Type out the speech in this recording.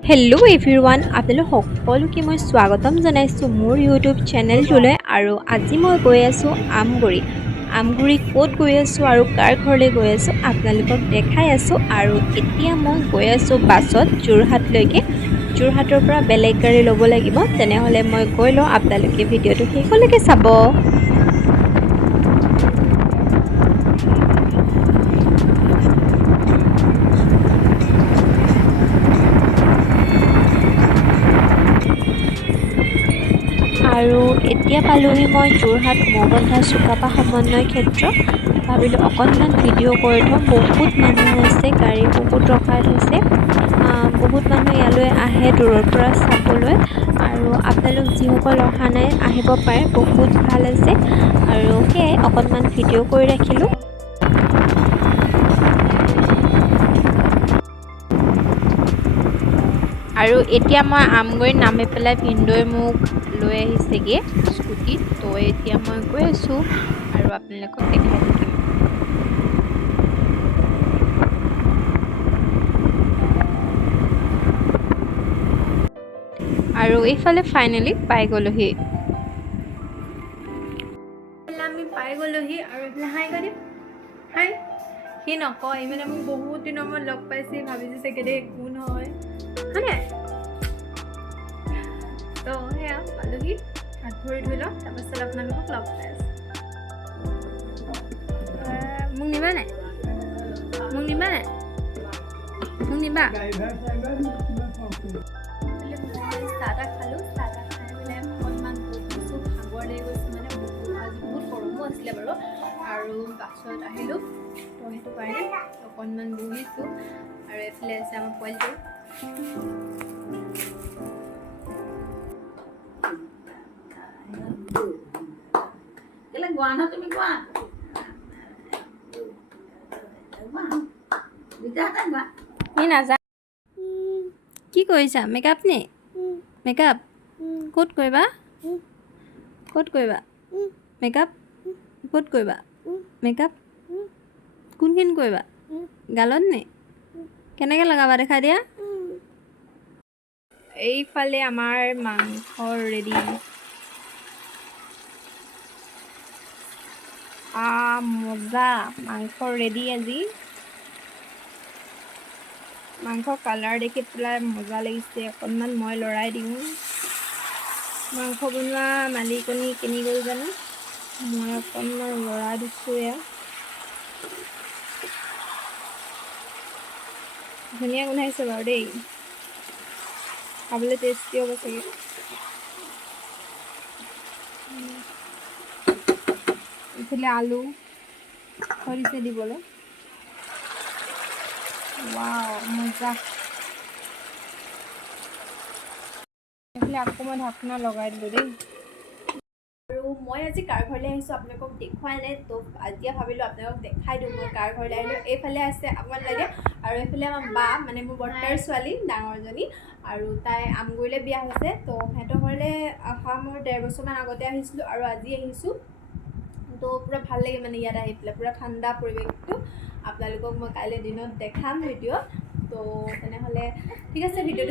Hello' everyone, আপোনালোক সকলোকে মই স্বাগতম জনাইছোঁ মোৰ ইউটিউব চেনেলটোলৈ। আৰু আজি মই গৈ আছোঁ আমগুৰি ক'ত গৈ আছোঁ আৰু কাৰ ঘৰলৈ গৈ আছোঁ আপোনালোকক দেখাই আছোঁ। আৰু এতিয়া মই গৈ আছোঁ বাছত যোৰহাটলৈকে। যোৰহাটৰ পৰা বেলেগ গাড়ী ল'ব লাগিব। তেনেহ'লে মই গৈ লওঁ, আপোনালোকে ভিডিঅ'টো শেষলৈকে চাব। আৰু এতিয়া পালোহি মই যোৰহাট মৌবন্ধা চুকাফা সমন্বয় ক্ষেত্ৰ। ভাবিলোঁ অকণমান ভিডিঅ' কৰি থওঁ। বহুত মানুহ হৈছে, গাড়ী বহুত ৰখাই থৈছে। বহুত মানুহ ইয়ালৈ আহে দূৰৰ পৰা চাবলৈ। আৰু আপোনালোক যিসকল অহা নাই আহিব পাৰে, বহুত ভাল আছে। আৰু সেয়াই অকণমান ভিডিঅ' কৰি ৰাখিলোঁ। আৰু এতিয়া মই আমগুৰিত নামি পেলাই ভিনদেউৱে মোক লৈ আহিছেগৈ স্কুটিত। তো এতিয়া মই গৈ আছোঁ আৰু আপোনালোকক দেখাই থাকিম। আৰু এইফালে ফাইনেলি পাই গ'লোহি। আমি পাই গ'লোহি আৰু এইফালে হাই কৰি দিম। হাই সি নকয়, মানে মোক বহুত দিনৰ মূৰত লগ পাইছে, ভাবিছে চাগে দেই কোন হয় হয়নে। তো সেয়া পালোহি, হাত ভৰি ধুই লওঁ, তাৰপাছত আপোনালোকক লগ পাই আছোঁ। মোক নিবা নাই? মোক নিবা নাই? মোক নিবা? চাহ তাহ খালোঁ, চাহ তাহ খাই পেলাই অকণমান বহিছোঁ। ভাগৰ লাগি গৈছে, মানে আজি বহুত গৰমো আছিলে বাৰু। আৰু বাছত আহিলোঁ, তো সেইটো কাৰণে অকণমান বহিছোঁ। আৰু এইফালে আছে আমাৰ পোৱালিটো। তুমি কোৱা নাযা। কি কৰিছা? মেকআপ নে? মেকআপ ক'ত কৰিবা? ক'ত কৰিবা মেকআপ? ক'ত কৰিবা মেকআপ? কোনখিনি কৰিবা? গালত নে? কেনেকৈ লগাবা দেখা দিয়া। এইফালে আমাৰ মাংস ৰেডি। মজা মাংস ৰেডি আজি। মাংস কালাৰ দেখি পেলাই মজা লাগিছে। অকণমান মই লৰাই দিওঁ। মাংস বনোৱা মালিকনী কিনি গ'ল জানো, মই অকণমান লৰাই দিছোঁ। এয়া ধুনীয়া গোন্ধাইছে বাৰু দেই, খাবলৈ টেষ্টি হ'ব চাগে। এইফালে আলু খৰিছে দিবলৈ। ৱাও মজা। এইফালে আকৌ মই ঢাকনা লগাই দিলোঁ দেই। আৰু মই আজি কাৰ ঘৰলৈ আহিছোঁ আপোনালোকক দেখুৱাই নাই, তো এতিয়া ভাবিলোঁ আপোনালোকক দেখাই দিওঁ মই কাৰ ঘৰলৈ আহিলোঁ। এইফালে আছে অকণমান লাগে, আৰু এইফালে আমাৰ বা, মানে মোৰ বৰ্তাৰ ছোৱালী ডাঙৰজনী, আৰু তাই আমগুৰিলৈ বিয়া হৈছে। তো সিহঁতৰ ঘৰলৈ অহা মোৰ 1.5 বছৰমান আগতে আহিছিলোঁ, আৰু আজি আহিছোঁ। তো পূৰা ভাল লাগে মানে ইয়াত আহি পেলাই, পূৰা ঠাণ্ডা পৰিৱেশটো। আপোনালোকক মই কাইলৈ দিনত দেখাম ভিডিঅ'। তো তেনেহ'লে ঠিক আছে, ভিডিঅ'টো